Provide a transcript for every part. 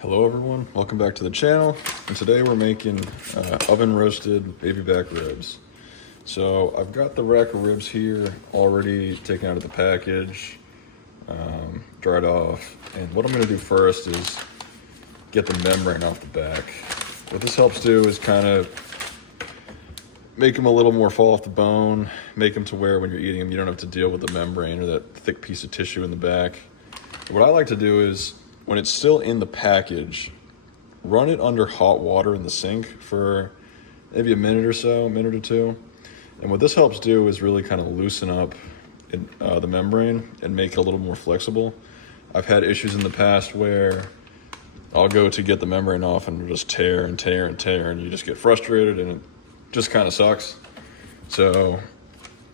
Hello everyone, welcome back to the channel, and today we're making oven roasted baby back ribs. So I've got the rack of ribs here already taken out of the package, dried off, and what I'm going to do first is get the membrane off the back. What this helps do is kind of make them a little more fall off the bone, make them to where when you're eating them you don't have to deal with the membrane or that thick piece of tissue in the back. What I like to do is, when it's still in the package, run it under hot water in the sink for maybe a minute or so, a minute or two. And what this helps do is really kind of loosen up the membrane and make it a little more flexible. I've had issues in the past where I'll go to get the membrane off and just tear and tear and tear, and you just get frustrated and it just kind of sucks. So,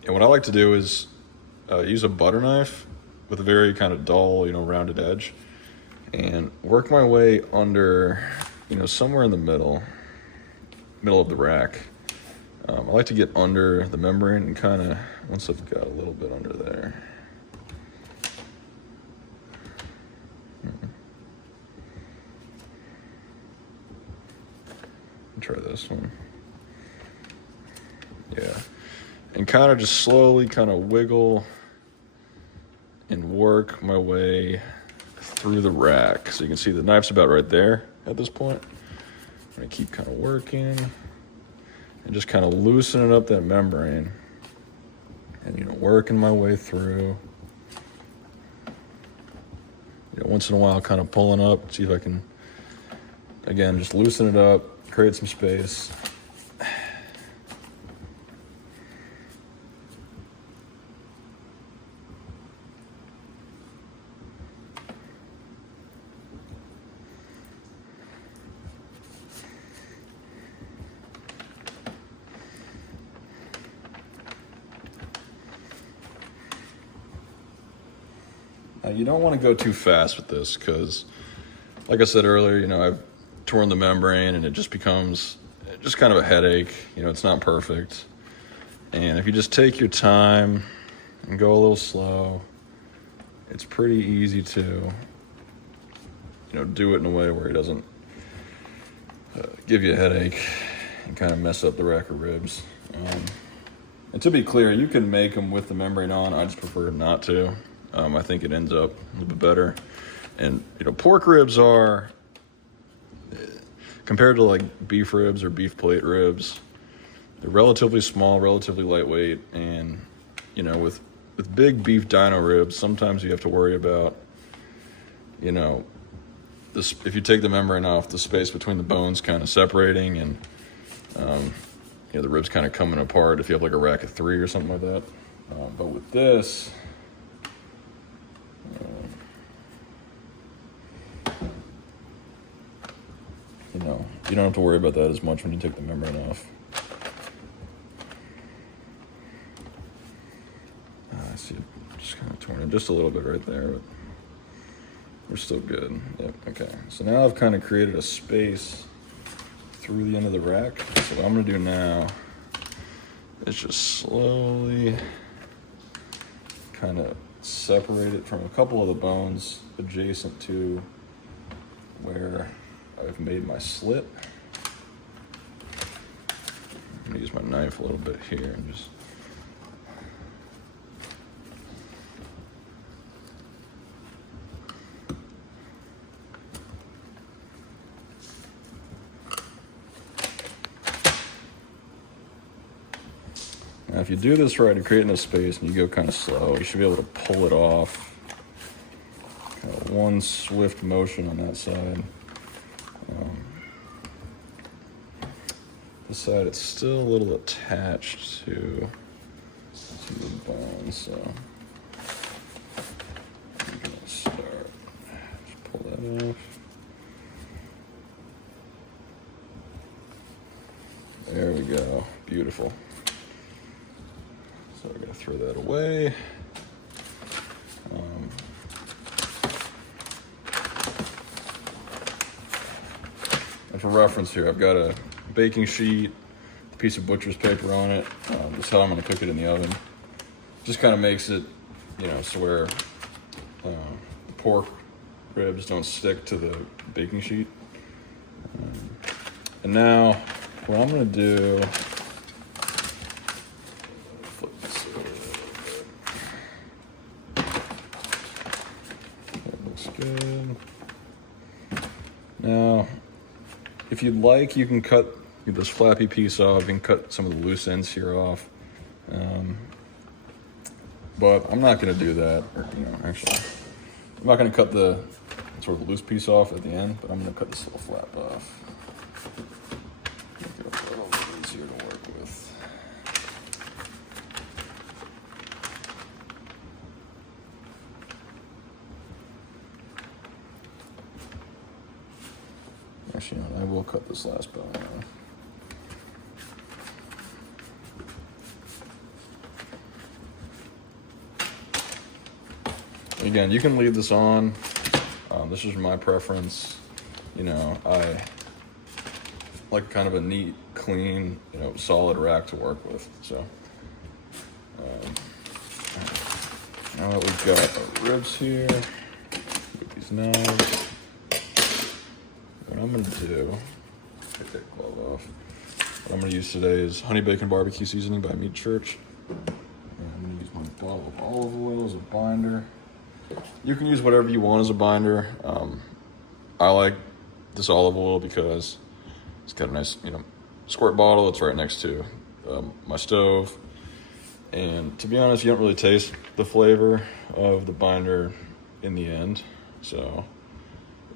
and what I like to do is use a butter knife with a very kind of dull, rounded edge, and work my way under, somewhere in the middle of the rack. I like to get under the membrane and kind of, once I've got a little bit under there. Try this one. Yeah. And kind of just slowly kind of wiggle and work my way through the rack. So you can see the knife's about right there at this point. I'm gonna keep kind of working and just kind of loosening up that membrane and working my way through. Once in a while kind of pulling up, see if I can, again, just loosen it up, create some space. You don't want to go too fast with this because, like I said earlier, I've torn the membrane and it just becomes just kind of a headache. It's not perfect. And if you just take your time and go a little slow, it's pretty easy to, do it in a way where it doesn't give you a headache and kind of mess up the rack of ribs. And to be clear, you can make them with the membrane on. I just prefer not to. I think it ends up a little bit better. And, pork ribs are, compared to like beef ribs or beef plate ribs, they're relatively small, relatively lightweight. And, with big beef dino ribs, sometimes you have to worry about, this, if you take the membrane off, the space between the bones kind of separating and, the ribs kind of coming apart if you have like a rack of 3 or something like that. But with this, you don't have to worry about that as much when you take the membrane off. I see it just kind of torn in just a little bit right there, but we're still good. Yep, okay. So now I've kind of created a space through the end of the rack. So what I'm gonna do now is just slowly kind of separate it from a couple of the bones adjacent to where I've made my slit. I'm gonna use my knife a little bit here and just now, if you do this right and create enough space and you go kind of slow, you should be able to pull it off. Kind of one swift motion on that side. This side, it's still a little attached to the bone, so I'm gonna start. Just pull that off. There we go. Beautiful. So I gotta throw that away. And for reference here, I've got a baking sheet, a piece of butcher's paper on it. This is how I'm gonna cook it in the oven. Just kind of makes it, so where the pork ribs don't stick to the baking sheet. And now what I'm gonna do, flip this over. That looks good. Now, if you'd like, you can cut this flappy piece off. You can cut some of the loose ends here off. But I'm not gonna do that, or, actually, I'm not gonna cut the sort of the loose piece off at the end, but I'm gonna cut this little flap off. Make it a little bit easier to work with. Actually, I will cut this last bone off. Again, you can leave this on. This is my preference. I like kind of a neat, clean, solid rack to work with. So now that we've got our ribs here, with these knives, what I'm gonna do, take that glove off. What I'm gonna use today is honey bacon barbecue seasoning by Meat Church. And I'm gonna use my bottle of olive oil as a binder. You can use whatever you want as a binder. I like this olive oil because it's got a nice, squirt bottle. It's right next to my stove. And to be honest, you don't really taste the flavor of the binder in the end. So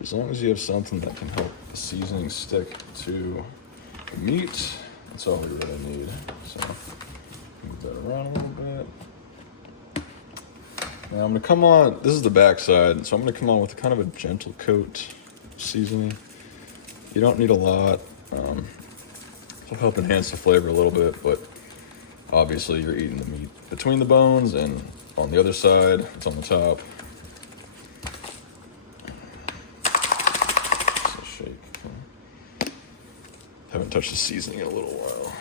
as long as you have something that can help the seasoning stick to the meat, that's all we really need. So move that around a little bit. Now I'm gonna come on, this is the back side, so I'm gonna come on with kind of a gentle coat seasoning. You don't need a lot. It'll help enhance the flavor a little bit, but obviously you're eating the meat between the bones, and on the other side, it's on the top. So shake. Haven't touched the seasoning in a little while.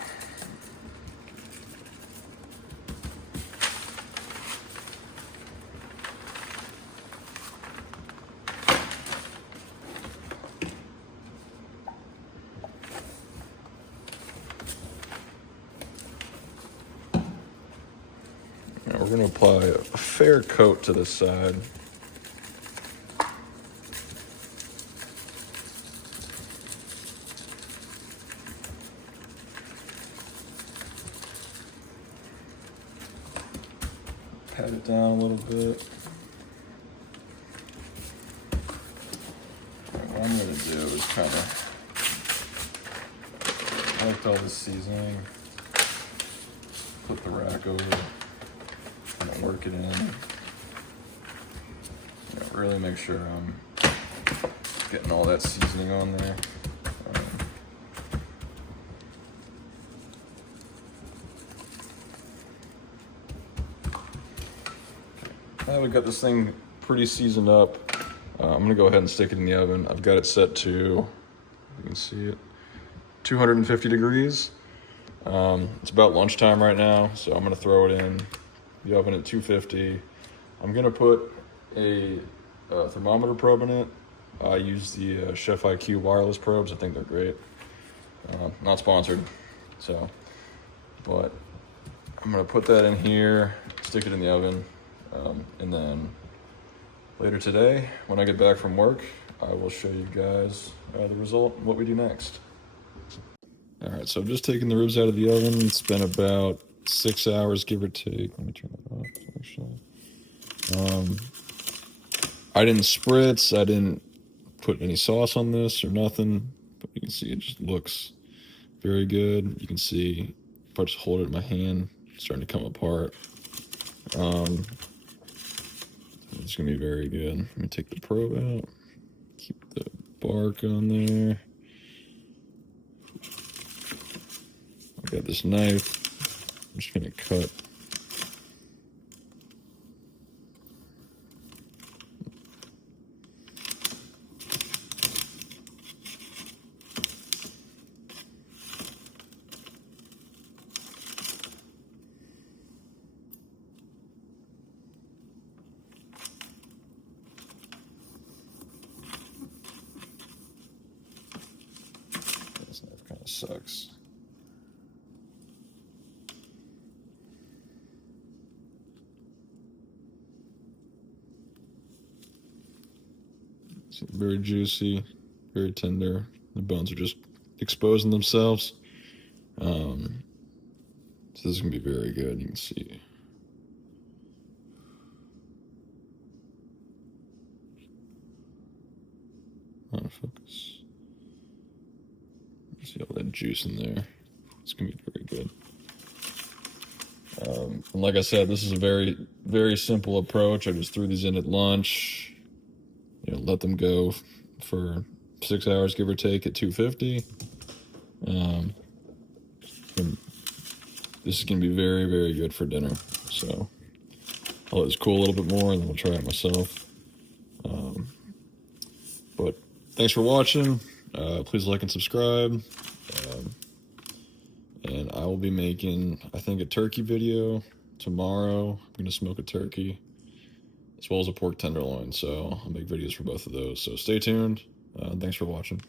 Now we're going to apply a fair coat to this side. Pat it down a little bit. What I'm going to do is kind of collect all this seasoning, flip the rack over, and work it in. Really make sure I'm getting all that seasoning on there. Now we've got this thing pretty seasoned up. I'm gonna go ahead and stick it in the oven. I've got it set to, you can see it, 250 degrees. It's about lunchtime right now, so I'm gonna throw it in the oven at 250. I'm gonna put a thermometer probe in it. I use the Chef IQ wireless probes. I think they're great. Not sponsored, but I'm gonna put that in here, stick it in the oven, and then later today, when I get back from work, I will show you guys the result and what we do next. All right, so I've just taken the ribs out of the oven. It's been about 6 hours, give or take. Let me turn that off, actually. I didn't spritz, I didn't put any sauce on this or nothing, but you can see it just looks very good. You can see if I just hold it in my hand, it's starting to come apart. It's gonna be very good. Let me take the probe out, keep the bark on there. I've got this knife, I'm just gonna cut. sucks. It's very juicy, very tender. The bones are just exposing themselves. So this is gonna be very good. You can see. Autofocus. See all that juice in there. It's gonna be very good. And like I said, this is a very, very simple approach. I just threw these in at lunch. You know, let them go for 6 hours, give or take, at 250. And this is gonna be very, very good for dinner. So I'll let this cool a little bit more, and then we'll try it myself. But thanks for watching. Please like and subscribe. And I will be making, I think, a turkey video tomorrow. I'm going to smoke a turkey as well as a pork tenderloin. So I'll make videos for both of those. So stay tuned. Thanks for watching.